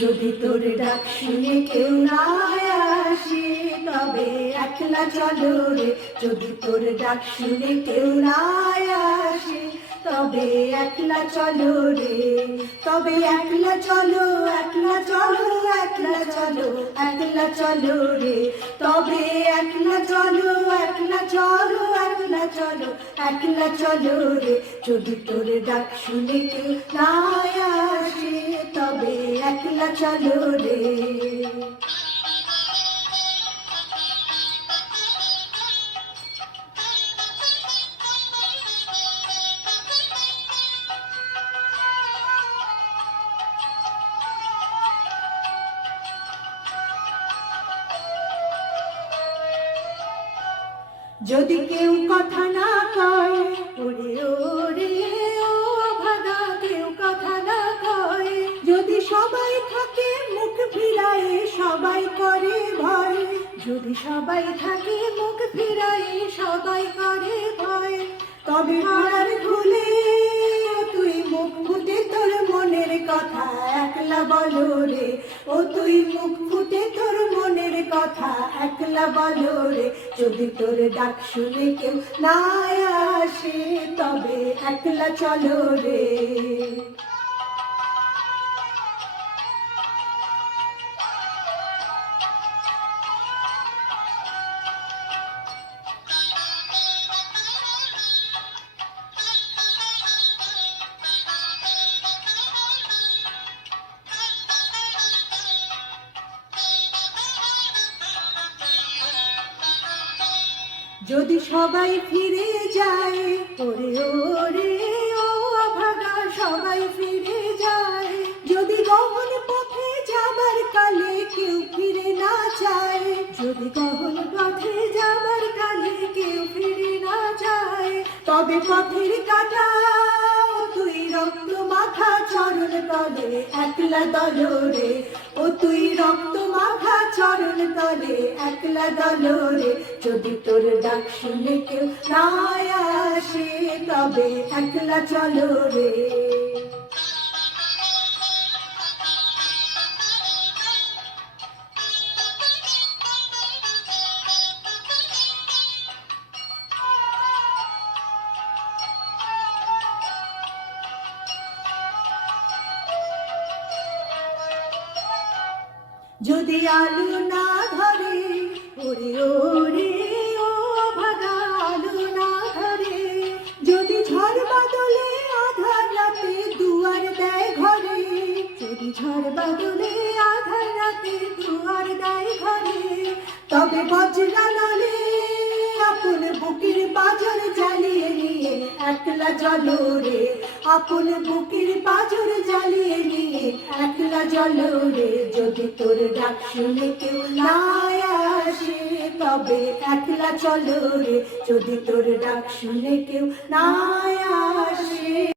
যদি তোর ডাক শুনে কেউ না আসে তবে একলা চলো রে। যদি তোর ডাক শুনে কেউ না আসে তবে একলা চলো রে। তবে একলা চলো, একলা চলো, একলা চলো, একলা চলো রে। তবে একলা চলো, একলা চলো, একলা চলো, একলা চলো রে। যদি তোর ডাক শুনে কেউ না আসে তবে একলা চলো রে। যদি কেউ কথা না কয়, ওরে ওরে ও ভাগা, কেউ কথা না কয়। যদি সবাই থাকে মুখ ফিরায়, সবাই করে ভয়। যদি সবাই থাকে মুখ ফিরায়, সবাই করে ভয়। তবে আর ভুলে তুই মুখ ফুটে তোর মনের কথা একলা বলো রে। ও তুই মুখ ফুটে তোর মনের কথা একলা বলো রে। যদি তোর ডাক শুনে কেউ না আসে তবে একলা চলো রে। যদি সবাই ফিরে যায়, ওরে ওরে ও ভাগা, সবাই ফিরে যায়। যদি গহন পথে যাবার কালে কেউ ফিরে না চায়, যদি গহন পথে যাবার কালে কেউ ফিরে না যায়, তবে পথের কাটা তুই রক্ত মাখা চরণ তলে একলা দলো রে। ও তুই রক্ত মাখা চরণ তলে একলা দলো রে। যদি তোর ডাক শুনে কেউ না আসে তবে একলা চলো রে। যদি আলো না ধরে, ওরে ওরে ও ভাগা, আলো না ধরে। যদি ঝড় বাদলে আধার রাতে দুয়ার দেয় ঘরে, যদি ঝড় বাদলে আধার রাতে দুয়ার দেয় ঘরে, তবে বজ্রানলে আপন বুকের পাঁজর জ্বালিয়ে নিয়ে একলা চলো রে। আপন বুকের পাঁজর জ্বালিয়ে নিয়ে একলা চলো রে। যদি তোর ডাক শুনে কেউ না আসে তবে একলা চলো রে। যদি তোর ডাক শুনে কেউ না আসে।